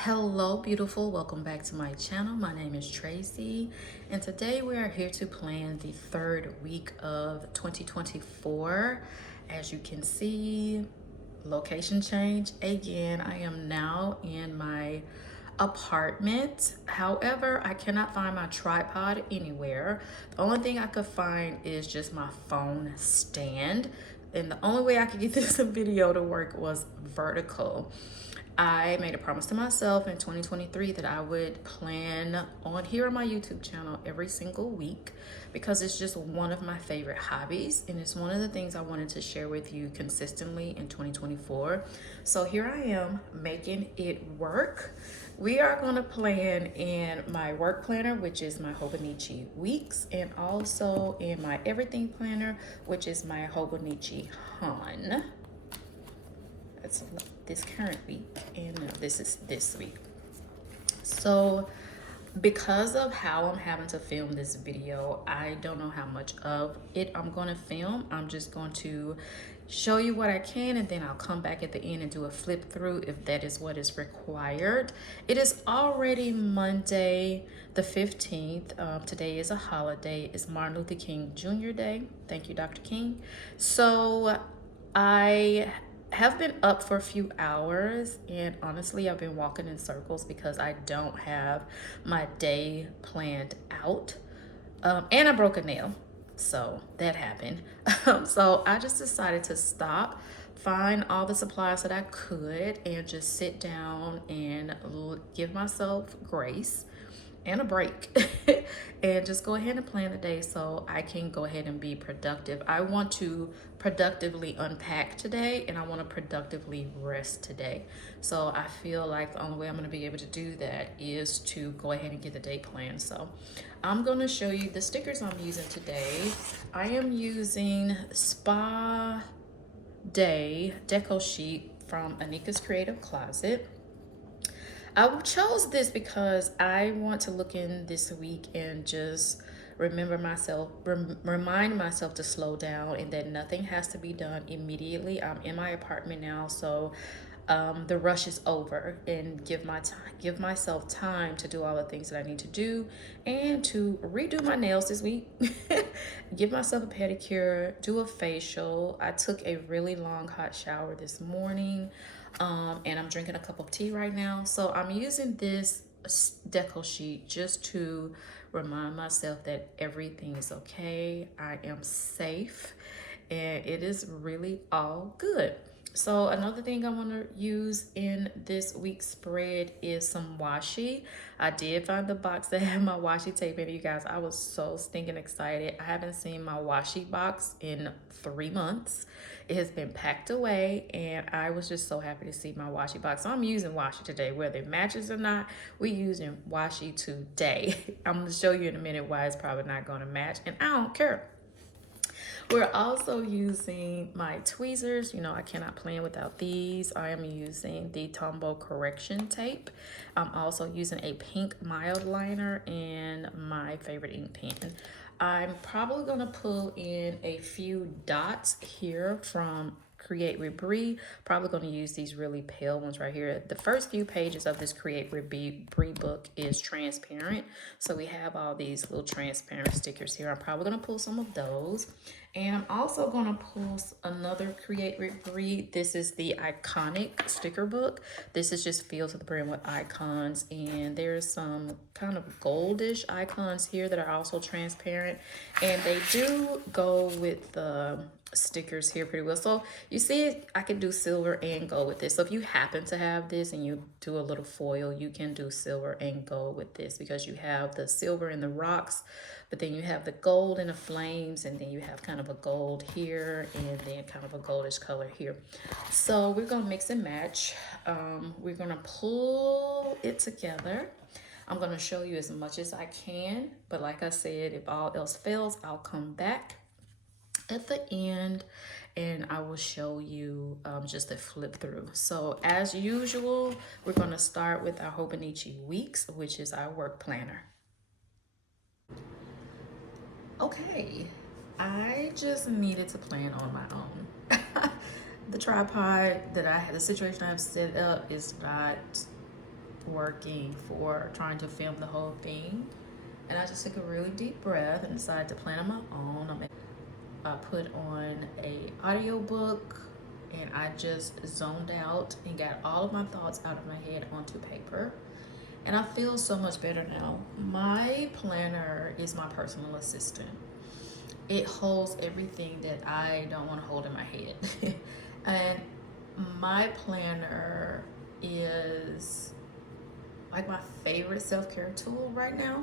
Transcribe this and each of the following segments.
Hello beautiful, welcome back to my channel. My name is Tracy and today we are here to plan the third week of 2024. As you can see, location change again. I am now in my apartment. However, I cannot find my tripod anywhere. The only thing I could find is just my phone stand, and the only way I could get this video to work was vertical. I made a promise to myself in 2023 that I would plan on here on my YouTube channel every single week because it's just one of my favorite hobbies and it's one of the things I wanted to share with you consistently in 2024. So here I am making it work. We are going to plan in my work planner, which is my Hobonichi weeks, and also in my everything planner, which is my Hobonichi Han. That's this current week, and this is this week. So because of how I'm having to film this video, I don't know how much of it I'm going to film. I'm just going to show you what I can, and then I'll come back at the end and do a flip through if that is what is required. It is already Monday the 15th. Today is a holiday. It's Martin Luther King Jr. Day. Thank you, Dr. King. So I have been up for a few hours, and honestly I've been walking in circles because I don't have my day planned out, and I broke a nail, so that happened. So I just decided to stop, find all the supplies that I could, and just sit down and give myself grace and a break and just go ahead and plan the day so I can go ahead and be productive. I want to productively unpack today, and I want to productively rest today. So I feel like the only way I'm going to be able to do that is to go ahead and get the day planned. So I'm going to show you the stickers I'm using today. I am using Spa Day deco sheet from Anika's Creative Closet. I chose this because I want to look in this week and just remind myself to slow down and that nothing has to be done immediately. I'm in my apartment now, so the rush is over, and give myself time to do all the things that I need to do and to redo my nails this week. Give myself a pedicure, do a facial. I took a really long hot shower this morning, and I'm drinking a cup of tea right now. So I'm using this deco sheet just to remind myself that everything is okay. I am safe and it is really all good. So another thing I want to use in this week's spread is some washi. I did find the box that had my washi tape in it, you guys. I was so stinking excited. I haven't seen my washi box in 3 months. It has been packed away, and I was just so happy to see my washi box. So I'm using washi today, whether it matches or not. We're using washi today. I'm going to show you in a minute why it's probably not going to match, and I don't care. We're also using my tweezers. You know, I cannot plan without these. I am using the Tombow correction tape. I'm also using a pink mild liner and my favorite ink pen. I'm probably going to pull in a few dots here from Create with Brie. Probably going to use these really pale ones right here. The first few pages of this Create with Brie book is transparent, so we have all these little transparent stickers here. I'm probably going to pull some of those, and I'm also going to pull another Create with Brie. This is the iconic sticker book. This is just filled to the brim with icons, and there's some kind of goldish icons here that are also transparent, and they do go with the stickers here pretty well. So you see, I can do silver and gold with this. So if you happen to have this and you do a little foil, you can do silver and gold with this, because you have the silver in the rocks, but then you have the gold in the flames, and then you have kind of a gold here, and then kind of a goldish color here. So we're gonna mix and match. We're gonna pull it together. I'm gonna show you as much as I can, but like I said, if all else fails, I'll come back at the end and I will show you just a flip through. So as usual, we're going to start with our Hobonichi weeks, which is our work planner. Okay, I just needed to plan on my own. The tripod that I had, the situation I've set up is not working for trying to film the whole thing. And I just took a really deep breath and decided to plan on my own. I put on a audiobook and I just zoned out and got all of my thoughts out of my head onto paper. And I feel so much better now. My planner is my personal assistant. It holds everything that I don't want to hold in my head. And my planner is like my favorite self-care tool right now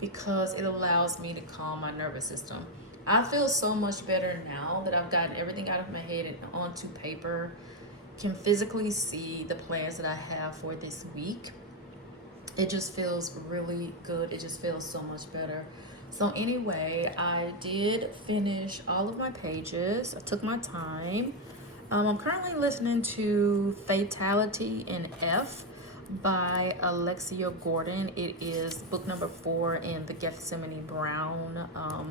because it allows me to calm my nervous system. I feel so much better now that I've gotten everything out of my head and onto paper, can physically see the plans that I have for this week. It just feels really good. It just feels so much better. So anyway, I did finish all of my pages. I took my time. I'm currently listening to Fatality in F by Alexia Gordon. It is book number 4 in the Gethsemane Brown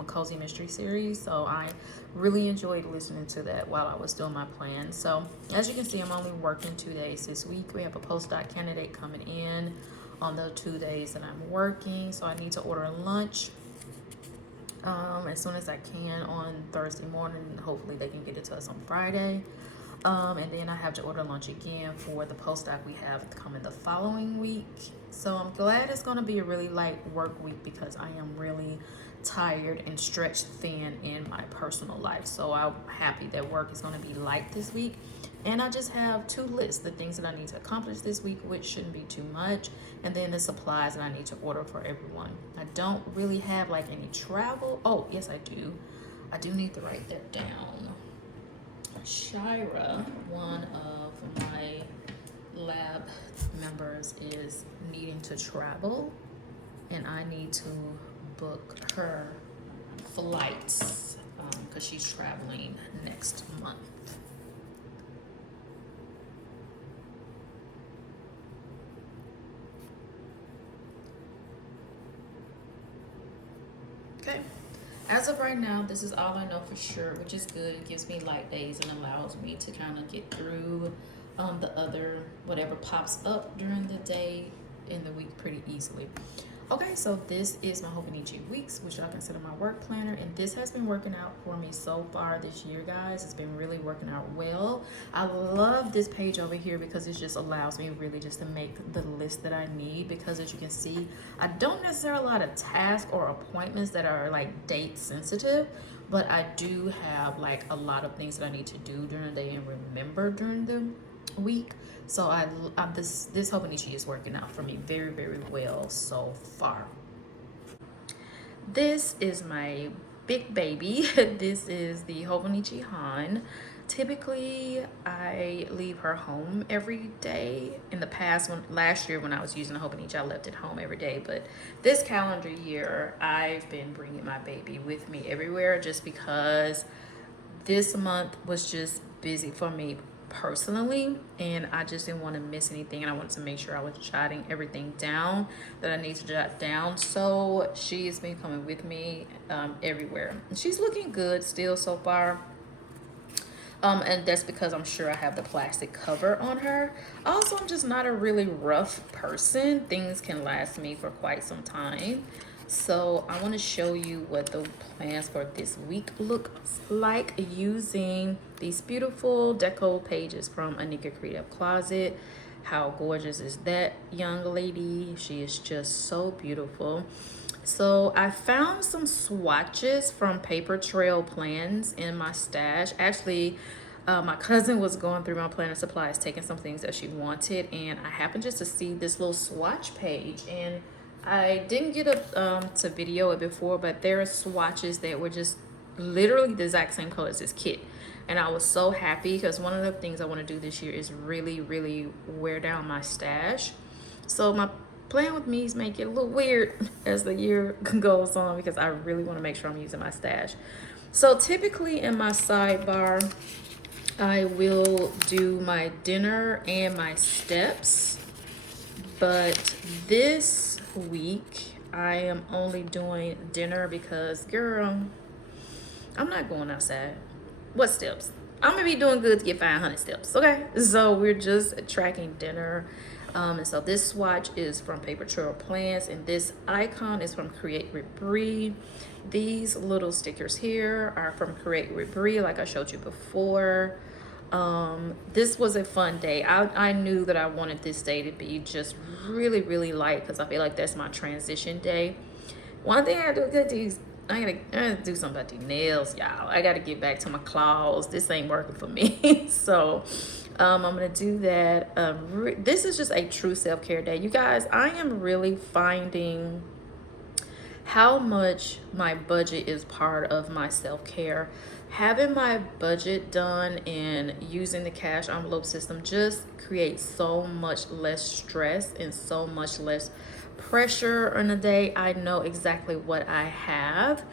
Cozy Mystery series. So I really enjoyed listening to that while I was doing my plan. So as you can see, I'm only working 2 days this week. We have a postdoc candidate coming in on the 2 days that I'm working. So I need to order lunch as soon as I can on Thursday morning. Hopefully they can get it to us on Friday. And then I have to order lunch again for the postdoc we have coming the following week. So I'm glad it's going to be a really light work week because I am really tired and stretched thin in my personal life. So I'm happy that work is going to be light this week. And I just have 2 lists, the things that I need to accomplish this week, which shouldn't be too much, and then the supplies that I need to order for everyone. I don't really have like any travel. Oh, yes, I do. I do need to write that down. Shira, one of my lab members, is needing to travel, and I need to book her flights because she's traveling next month. Okay. As of right now, this is all I know for sure, which is good. It gives me light days and allows me to kind of get through the other whatever pops up during the day in the week pretty easily. Okay, so this is my Hobonichi weeks, which I consider my work planner, and this has been working out for me so far this year, guys. It's been really working out well. I love this page over here because it just allows me really just to make the list that I need, because as you can see, I don't necessarily have a lot of tasks or appointments that are like date sensitive, but I do have like a lot of things that I need to do during the day and remember during the week. So this Hobonichi is working out for me very, very well so far. This is my big baby. This is the Hobonichi Han. Typically, I leave her home every day. In the past, last year when I was using the Hobonichi, I left it home every day. But this calendar year, I've been bringing my baby with me everywhere just because this month was just busy for me personally, and I just didn't want to miss anything, and I wanted to make sure I was jotting everything down that I need to jot down. So she has been coming with me everywhere, and she's looking good still so far. And that's because I'm sure I have the plastic cover on her. Also, I'm just not a really rough person. Things can last me for quite some time. So I want to show you what the plans for this week looks like using these beautiful deco pages from Anika Kreative Kloset. How gorgeous is that young lady? She is just so beautiful. So I found some swatches from Paper Trail Plans in my stash. Actually, my cousin was going through my planner supplies, taking some things that she wanted, and I happened just to see this little swatch page, and I didn't get to video it before, but there are swatches that were just literally the exact same color as this kit. And I was so happy because one of the things I want to do this year is really, really wear down my stash. So my plan with me is make it a little weird as the year goes on because I really want to make sure I'm using my stash. So typically in my sidebar, I will do my dinner and my steps. But this week, I am only doing dinner because, girl, I'm not going outside. What steps? I'm gonna be doing good to get 500 steps, okay? So we're just tracking dinner. And so this swatch is from Paper Trail Plans, and this icon is from Create with Brie. These little stickers here are from Create with Brie, like I showed you before. This was a fun day. I knew that I wanted this day to be just really, really light, because I feel like that's my transition day. One thing I do good these, I gotta do something about these nails, y'all. I gotta get back to my claws. This ain't working for me. So I'm gonna do that. This is just a true self-care day, you guys. I am really finding how much my budget is part of my self-care. Having my budget done and using the cash envelope system just creates so much less stress and so much less pressure in a day. I know exactly what I have.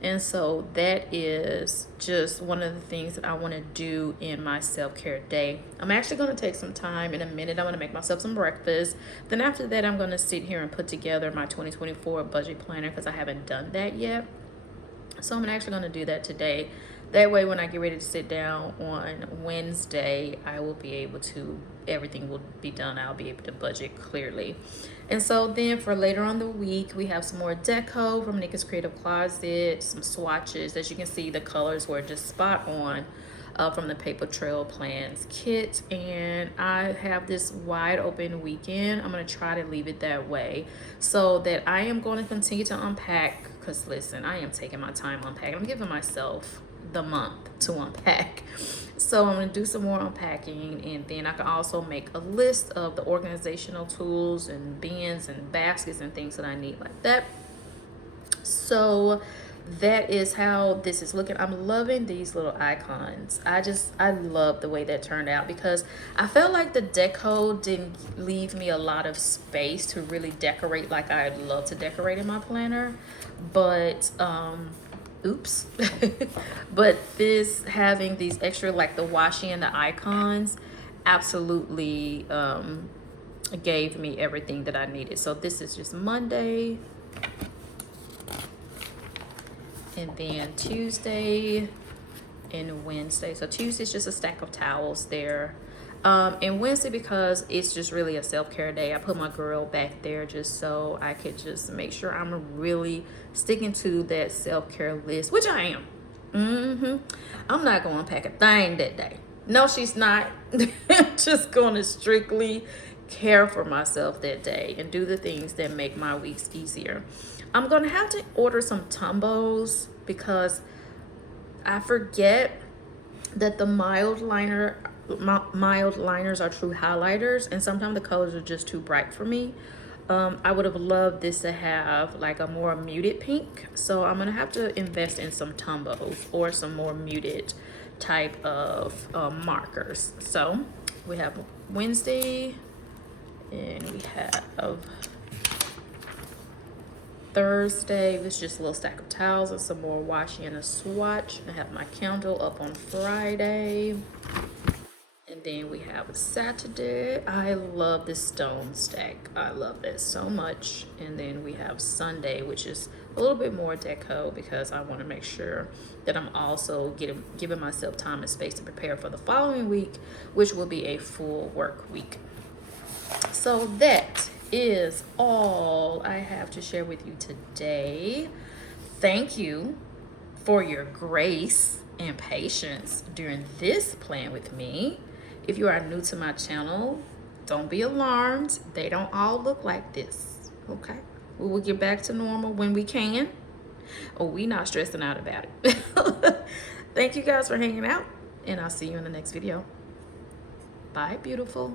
And so that is just one of the things that I want to do in my self-care day. I'm actually going to take some time in a minute. I'm going to make myself some breakfast. Then after that, I'm going to sit here and put together my 2024 budget planner, because I haven't done that yet. So I'm actually going to do that today. That way, when I get ready to sit down on Wednesday, I will be able to, everything will be done. I'll be able to budget clearly. And so then for later on the week, we have some more deco from Anika's Creative Closet, some swatches. As you can see, the colors were just spot on from the Paper Trail Plans kit. And I have this wide open weekend. I'm going to try to leave it that way, so that I am going to continue to unpack. Because listen, I am taking my time unpacking. I'm giving myself the month to unpack. So I'm going to do some more unpacking, and then I can also make a list of the organizational tools and bins and baskets and things that I need like that. So that is how this is looking. I'm loving these little icons. I love the way that turned out, because I felt like the deco didn't leave me a lot of space to really decorate like I'd love to decorate in my planner. But oops. But this, having these extra, like the washi and the icons, absolutely gave me everything that I needed. So this is just Monday, and then Tuesday and Wednesday. So Tuesday's just a stack of towels there. And Wednesday, because it's just really a self-care day, I put my girl back there just so I could just make sure I'm really sticking to that self-care list, which I am. I'm not going to pack a thing that day. No, she's not. Just going to strictly care for myself that day and do the things that make my weeks easier. I'm going to have to order some tumbos, because I forget that the mild liners are true highlighters, and sometimes the colors are just too bright for me. I would have loved this to have like a more muted pink, so I'm gonna have to invest in some tumbos or some more muted type of markers. So we have Wednesday, and we have Thursday. It's just a little stack of towels and some more washi and a swatch. I have my candle up on Friday. And then we have Saturday. I love this stone stack. I love this so much. And then we have Sunday, which is a little bit more deco, because I want to make sure that I'm also giving myself time and space to prepare for the following week, which will be a full work week. So that is all I have to share with you today. Thank you for your grace and patience during this plan with me. If you are new to my channel, don't be alarmed. They don't all look like this, okay? We will get back to normal when we can, or we not stressing out about it. Thank you guys for hanging out, and I'll see you in the next video. Bye, beautiful.